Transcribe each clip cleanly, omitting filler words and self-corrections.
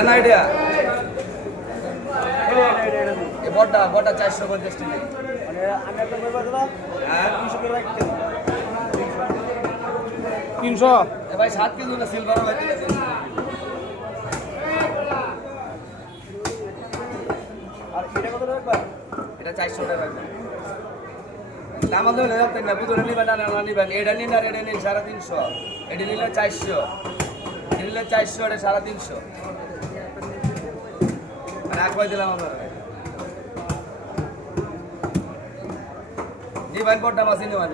এটা না এটা এই বড়টা 450 টাকা মানে আমি একটা ব্যাপার দিলাম হ্যাঁ 300 করে রাখতে 300 এ ভাই 7 কেজি না সিলভার ভাই আর এটা কত রাখবা এটা 400 টাকা রাখবেন দাম তো হলে রাখতেন না বুঝলেন নিবেন না না নিবেন এটা নিন আর এটা নিন 350 এটা নিলে 400 এটা নিলে 400 এটা 350 মানে এক দিলাম আপনার নিবেন বড়টা মাছ নিবেন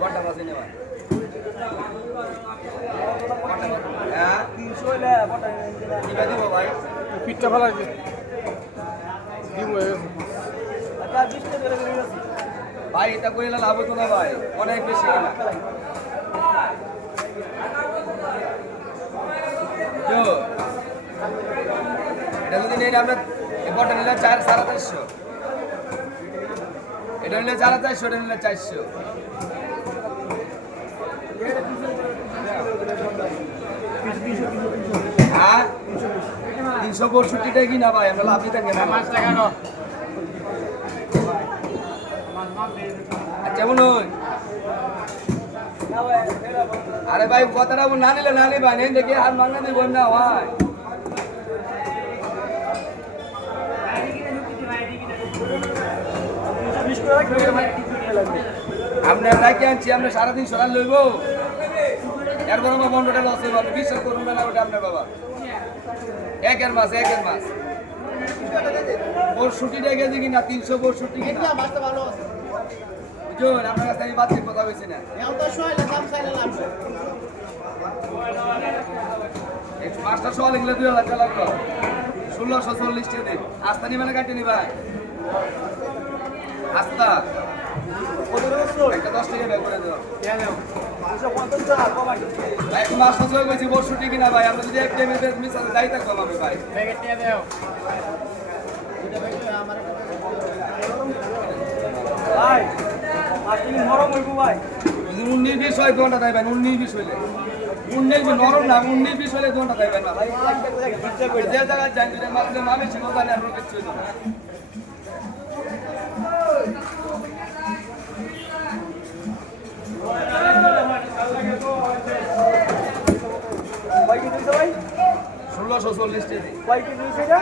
হ্যাঁ 300 হইলে বটা নিবে দিব ভাই পিঠটা ভালো আছে দিব আচ্ছা 20 টাকা করে নিয়েছি ভাই এটা কইলে লাভ হতো না ভাই অনেক বেশি কিনা তো এটা যদি নেই আমরা বড়টা নিলে 450 এটা নিলে 450 এটা নিলে 400 হ্যাঁ 362 টাকা কিনা ভাই আমরা লাভ দিতে কেন 5 টাকা না কেমন হই আরে ভাই কথাটা না নিলে না নিবা নেই দেখি হাত মাংনা দিব না ভাই আমরা রাখি আনছি আমরা 350 টাকা লইব এরপর আমার বন্ধটা লস হইব আপনি বিশ্বাস করুন না ওটা আপনার বাবা একের মাছ ওর ছুটি রেখে দিই না 362 কিনা মাছটা ভালো আছে বুঝুন আপনার কাছে আমি বাচ্চার কথা বলছি না মাছটা সোয়া লিখলে 2 লাখ টাকা লাগলো 1640 টাকা দিন আস্তা নিবেন কাটে নিবা আস্তা একটা 10 টাকা বের করে দাও ভাই মাছটা সোয়া কইছি ওর ছুটি কিনা ভাই আমরা যদি এক টাইমে মিস আছে যাই থাকবো আমি ভাই প্যাকেটটা দাও ভাই মাছটি নরম হইবো ভাই 19-20 হয় দোনটা দেবেন 19-20 হইলে 19 নরম না 19-20 হইলে দোনটা দেবেন না ভাই যে জায়গায় যাই দুটো মাছলে আমি ছিল জানি আর রোকে ছিল না ভাই কি দিছো ভাই 1640 টাকা ভাই কি দিছো এটা